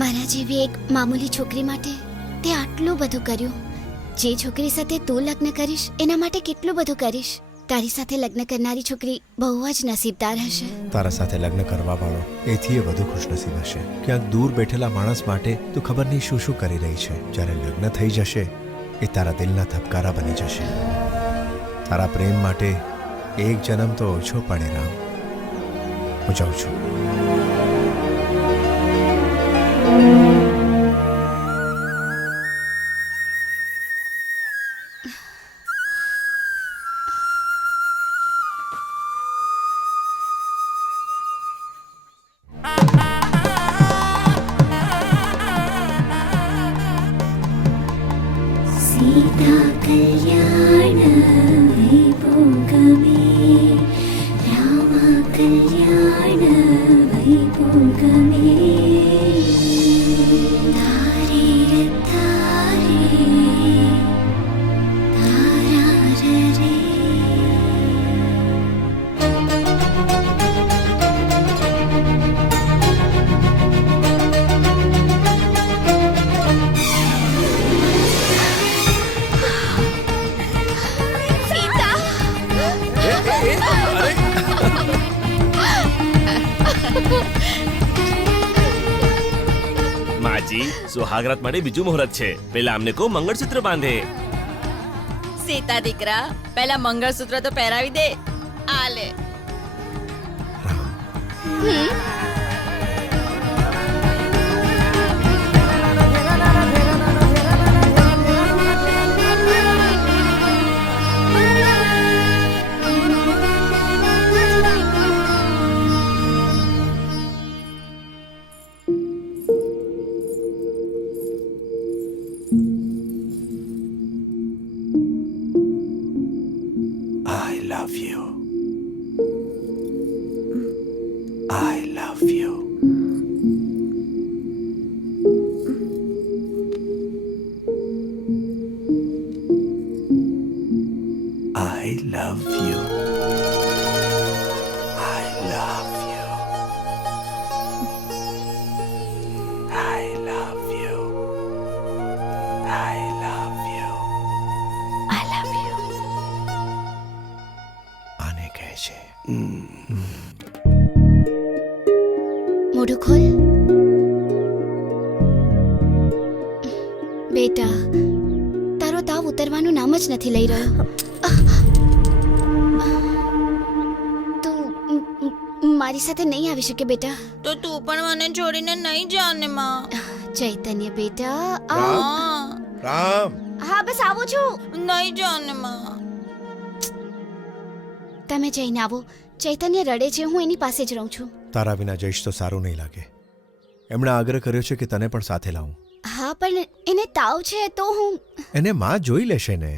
મારા જેવી એક મામૂલી છોકરી માટે તે આટલું બધું કર્યું. જે છોકરી સાથે તું લગ્ન કરીશ એના માટે કેટલું બધું કરીશ. તારી સાથે લગ્ન કરનારી છોકરી બહુ જ નસીબદાર હશે. તારા સાથે લગ્ન કરવા વાળો એથી વધુ ખુશનસીબ હશે. ક્યાંક દૂર બેઠેલા માણસ માટે તું ખબર નહીં શું શું કરી રહી છે. જ્યારે લગ્ન થઈ જશે એ તારા દિલના ધબકારા બની જશે. તારા પ્રેમ માટે એક જન્મ તો ઓછો પડે રામ. હું જાઉં છું. सीता कल्याण वैभोगमे राम कल्याण वैभोगमे तारे तारे तारा रे માજી સુહાગરાત માટે બીજું મુહૂર્ત છે. પેલા અમને કો મંગળસૂત્ર બાંધે. સીતા દીકરા પહેલા મંગળસૂત્ર તો પહેરાવી દે. આ લે. I love you. I love you. I love you. I love you. I love you. I love you. I love you. આને કહે છે મોઢું ખોલ. બેટા તારો તાવ ઉતરવાનું નામ જ નથી લઈ રહ્યો. તું મારી સાથે નહીં આવી શકે બેટા. તો તું પણ મને છોડીને નહીં જા ને માં. ચૈતન્ય બેટા હા રામ. હા બસ આવું છું. નહીં જા ને માં. તમે જઈને આવો. ચૈતન્ય રડે છે, હું એની પાસે જ રહું છું. તારા વિના જઈશ તો સારું નહીં લાગે. એમણે આગ્રહ કર્યો છે કે તને પણ સાથે લાવું. હા પણ એને તાવ છે તો હું એને માં જોઈ લેશે ને.